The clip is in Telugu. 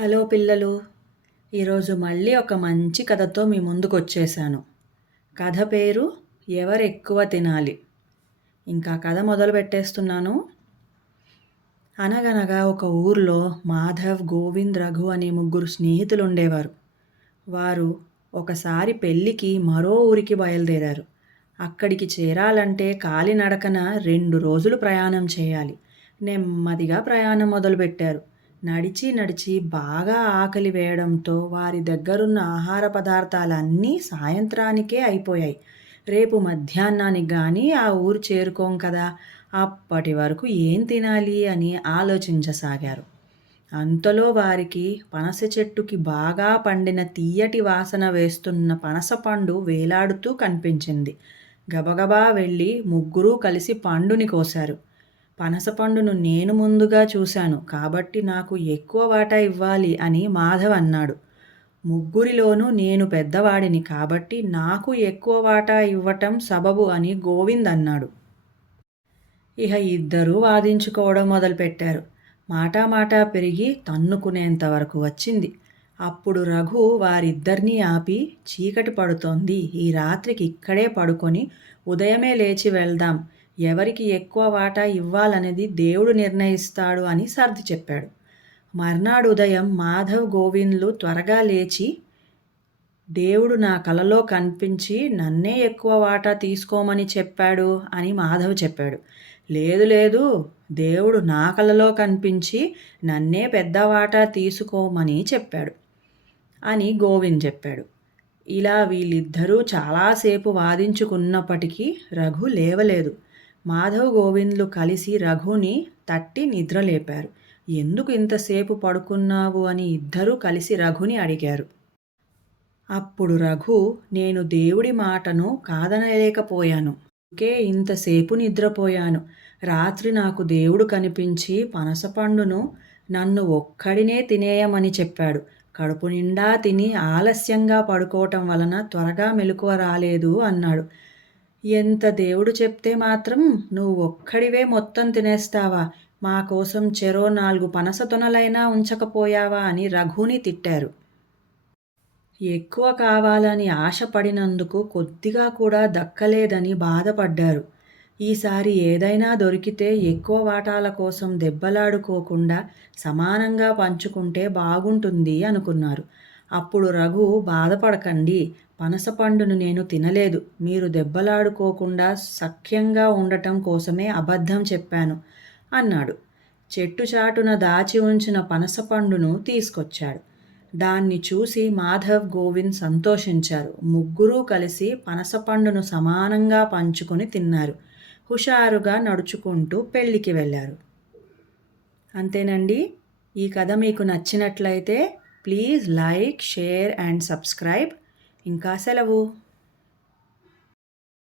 హలో పిల్లలు ఈరోజు మళ్ళీ ఒక మంచి కథతో మీ ముందుకు వచ్చేసాను కథ పేరు ఎవరు ఎక్కువ తినాలి? ఇంకా కథ మొదలు పెట్టేస్తున్నాను. అనగనగా ఒక ఊర్లో మాధవ్ గోవింద్ రఘు అనే ముగ్గురు స్నేహితులు ఉండేవారు వారు ఒకసారి పెళ్ళికి మరో ఊరికి బయలుదేరారు. అక్కడికి చేరాలంటే కాలినడకన రెండు రోజులు ప్రయాణం చేయాలి. నెమ్మదిగా ప్రయాణం మొదలుపెట్టారు. నడిచి నడిచి బాగా ఆకలి వేయడంతో వారి దగ్గరున్న ఆహార పదార్థాలన్నీ సాయంత్రానికే అయిపోయాయి. రేపు మధ్యాహ్నానికి కానీ ఆ ఊరు చేరుకోం కదా అప్పటి వరకు ఏం తినాలి అని ఆలోచించసాగారు. అంతలో వారికి పనస చెట్టుకి బాగా పండిన తీయటి వాసన వేస్తున్న పనస పండు వేలాడుతూ కనిపించింది. గబగబా వెళ్ళి ముగ్గురూ కలిసి పండుని కోశారు. పనసపండును నేను ముందుగా చూశాను. కాబట్టి నాకు ఎక్కువ వాటా ఇవ్వాలి అని మాధవ్ అన్నాడు. ముగ్గురిలోనూ నేను పెద్దవాడిని. కాబట్టి నాకు ఎక్కువ వాటా ఇవ్వటం సబబు అని గోవింద్ అన్నాడు. ఇహ ఇద్దరూ వాదించుకోవడం మొదలుపెట్టారు. మాటా మాటా పెరిగి తన్నుకునేంత వరకు వచ్చింది. అప్పుడు రఘు వారిద్దరినీ ఆపి చీకటి పడుతోంది. ఈ రాత్రికి ఇక్కడే పడుకొని ఉదయమే లేచి వెళ్దాం. ఎవరికి ఎక్కువ వాటా ఇవ్వాలనేది దేవుడు నిర్ణయిస్తాడు అని సర్ది చెప్పాడు. మర్నాడు ఉదయం మాధవ్ గోవింద్లు త్వరగా లేచి దేవుడు నా కలలో కనిపించి నన్నే ఎక్కువ వాటా తీసుకోమని చెప్పాడు అని మాధవ్ చెప్పాడు. లేదు లేదు దేవుడు నా కలలో కనిపించి నన్నే పెద్ద వాటా తీసుకోమని చెప్పాడు అని గోవింద్ చెప్పాడు. ఇలా వీళ్ళిద్దరూ చాలాసేపు వాదించుకున్నప్పటికీ రఘు లేవలేదు. మాధవ్ గోవింద్లు కలిసి రఘుని తట్టి నిద్రలేపారు. ఎందుకు ఇంతసేపు పడుకున్నావు? అని ఇద్దరూ కలిసి రఘుని అడిగారు. అప్పుడు రఘు నేను దేవుడి మాటను కాదనలేకపోయాను. ఇంకే ఇంతసేపు నిద్రపోయాను. రాత్రి నాకు దేవుడు కనిపించి పనసపండును నన్ను ఒక్కడినే తినేయమని చెప్పాడు. కడుపు నిండా తిని ఆలస్యంగా పడుకోవటం వలన త్వరగా మెలకువ రాలేదు అన్నాడు. ఎంత దేవుడు చెప్తే మాత్రం నువ్వు ఒక్కడివే మొత్తం తినేస్తావా? మా కోసం చెరో నాలుగు పనస తొనలైనా ఉంచకపోయావా అని రఘుని తిట్టారు. ఎక్కువ కావాలని ఆశపడినందుకు కొద్దిగా కూడా దక్కలేదని బాధపడ్డారు. ఈసారి ఏదైనా దొరికితే ఎక్కువ వాటాల కోసం దెబ్బలాడుకోకుండా సమానంగా పంచుకుంటే బాగుంటుంది అనుకున్నారు. అప్పుడు రఘు బాధపడకండి. పనసపండును నేను తినలేదు. మీరు దెబ్బలాడుకోకుండా సఖ్యంగా ఉండటం కోసమే అబద్ధం చెప్పాను అన్నాడు. చెట్టు చాటున దాచి ఉంచిన పనసపండును తీసుకొచ్చాడు. దాన్ని చూసి మాధవ్ గోవింద్ సంతోషించారు. ముగ్గురూ కలిసి పనసపండును సమానంగా పంచుకొని తిన్నారు. హుషారుగా నడుచుకుంటూ పెళ్ళికి వెళ్ళారు. అంతేనండి? ఈ కథ మీకు నచ్చినట్లయితే please like share and subscribe. ఇంకా సెలవు.